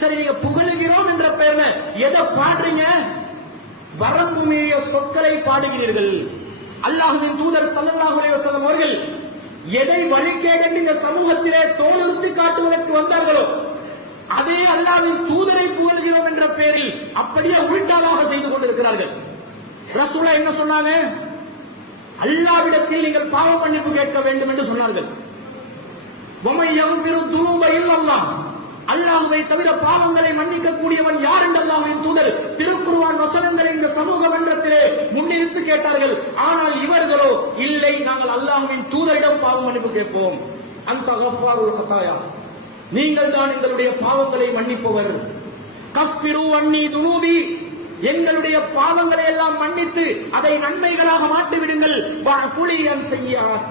சரி நீங்க புகழுகிறோம் என்ற பெயர்ல எதை பாடுறீங்க? வரம்பு மீறிய சொற்களை பாடுகிறீர்கள். அல்லாஹ்வின் தூதர் ஸல்லல்லாஹு அலைஹி அவர்கள் எதை வழிகேடு இந்த சமூகத்திலே தோலுறுத்தி காட்டுவதற்கு வந்தார்களோ அதே அல்லாஹ்வின் தூதரை புகழ்கிறோம் என்ற பெயரில் அப்படியே உள்டாவாக செய்து கொண்டிருக்கிறார்கள். ரசூலா என்ன சொன்னாங்க? அல்லாவிடத்தில் நீங்கள் பாவ மன்னிப்பு கேட்க வேண்டும் என்று சொன்னார்கள். உமை எவ்விரு துனூப அல்லாஹ் அல்லாஹுவை தவிர பாவங்களை மன்னிக்க கூடியவன் யார் என்று அல்லாஹ்வின் தூதர் திருக்குருவான் வசனங்களை இந்த சமூக மன்றத்திலே முன்னிறுத்து கேட்டார்கள். ஆனால் இவர்களோ இல்லை நாங்கள் அல்லாஹுவின் தூதரிடம் பாவம் மன்னிப்பு கேட்போம். அந்த கஃபாருல் நீங்கள் தான் எங்களுடைய பாவங்களை மன்னிப்பவர். கஃபிரு அன்னி துனூபி. எங்களுடைய பாவங்களை எல்லாம் மன்னித்து அதை நன்மைகளாக மாற்றி விடுங்கள் செய்யார்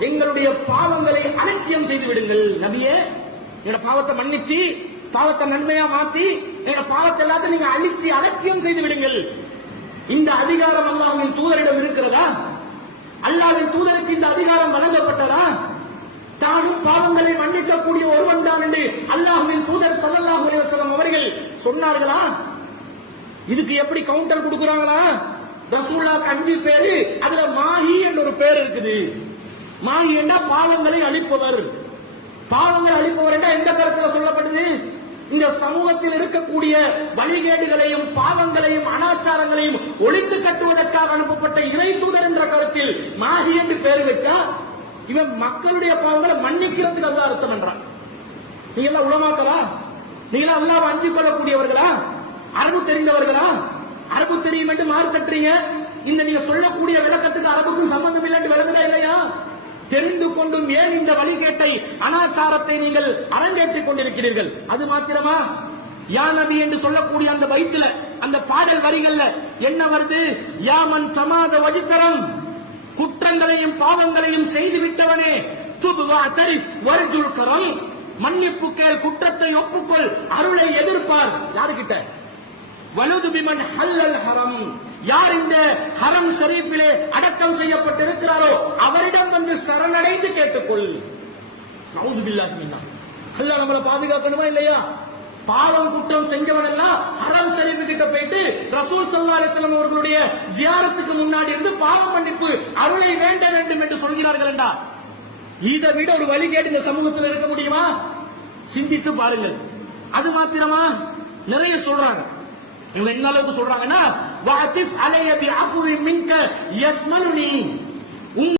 எங்களுடைய பாவங்களை அலட்சியம் செய்து விடுங்கள் நபியே என்னோட பாவத்தை மன்னிச்சு பாவத்தை நன்மையா மாத்தி என்னோட பாவத்தை எல்லாத்தையும் நீங்க அழிச்சு அலட்சியம் செய்து விடுங்கள். இந்த அதிகாரம் அல்லாஹ்வின் தூதரிடம் இருக்கிறதா? அல்லாஹ்வின் தூதருக்கு இந்த அதிகாரம் வழங்கப்பட்டதா? தானும் பாவங்களை மன்னிக்கக்கூடிய ஒருவன் தான் என்று அல்லாஹ்வின் தூதர் சல்லாஹ் அலைஹி அவர்கள் சொன்னார்களா? இதுக்கு எப்படி கவுண்டர் கொடுக்குறாங்களா? ரசூல்லா அஞ்சு பேரு அதுல மாஹி என்ற ஒரு பேர் இருக்குது. மாஹி என்ற பாவங்களை அழிப்பவர். பாவங்களை எந்த கருத்துல சொல்லப்படுது? இந்த சமூகத்தில் இருக்கக்கூடிய வழிகேடுகளையும் பாவங்களையும் அனாச்சாரங்களையும் ஒழித்து கட்டுவதற்காக அனுப்பப்பட்ட இறை தூதர் என்ற கருத்தில் மாகி என்று பெயர் வைத்தா இவன் மக்களுடைய பாவங்களை மன்னிக்கிறதுக்கு அல்ல அர்த்தம் என்றான் நீங்க எல்லாம் உளமாக்கலா நீங்க எல்லாம் அல்லாவை அஞ்சு கொள்ளக்கூடியவர்களா? அரபு தெரிந்தவர்களா? அரபு தெரியும் என்று மாறு கட்டுறீங்க. இந்த நீங்க சொல்லக்கூடிய விளக்கத்துக்கு அரபுக்கும் சம்பந்தம் இல்லை என்று விளங்குதா இல்லையா? தெரிந்து கொண்டும் ஏன் இந்த வழிகேட்டை அனாச்சாரத்தை நீங்கள் அரங்கேற்றிக் கொண்டிருக்கிறீர்கள்? அது மாத்திரமா? யா நபி என்று சொல்லக்கூடிய அந்த வயிற்றுல அந்த பாடல் வரிகள்ல என்ன வருது? யாமன் சமாத வஜித்தரம். குற்றங்களையும் பாவங்களையும் செய்து விட்டவனே துபுவா தரிஃப் வர்ஜுல் கரம். மன்னிப்பு கேள் குற்றத்தை ஒப்புக்கொள் அருளை எதிர்ப்பார். யாருகிட்ட? வலுது பிமன் ஹல்லல் ஹரம். யார் இந்த ஹரம் ஷரீஃபிலே அடக்கம் செய்யப்பட்டிருக்கிறாரோ அவரிடம் வந்து சரணடைந்து கேட்டுக்கொள். நவுது பில்லாஹி மின்னா. அல்லாஹ் நம்மளை பாதுகாக்கணுமா இல்லையா? பாவம் குற்றம் செஞ்சவன் எல்லாம் ஹரம் ஷரீஃப் கிட்ட போயிட்டு ரசூல் சல்லா அலிஸ்லாம் அவர்களுடைய ஜியாரத்துக்கு முன்னாடி இருந்து பாவ மன்னிப்பு அருளை வேண்ட வேண்டும் என்று சொல்கிறார்கள் என்றா? இதை விட ஒரு வழி கேட்டு இந்த சமூகத்தில் இருக்க முடியுமா? சிந்தித்து பாருங்கள். அது மாத்திரமா? நிறைய சொல்றாங்க. இவங்க என்ன அளவுக்கு சொல்றாங்கன்னா வாத்திஃப் அலைய பி அஃபுவின் மின்க யஸ்மனுனி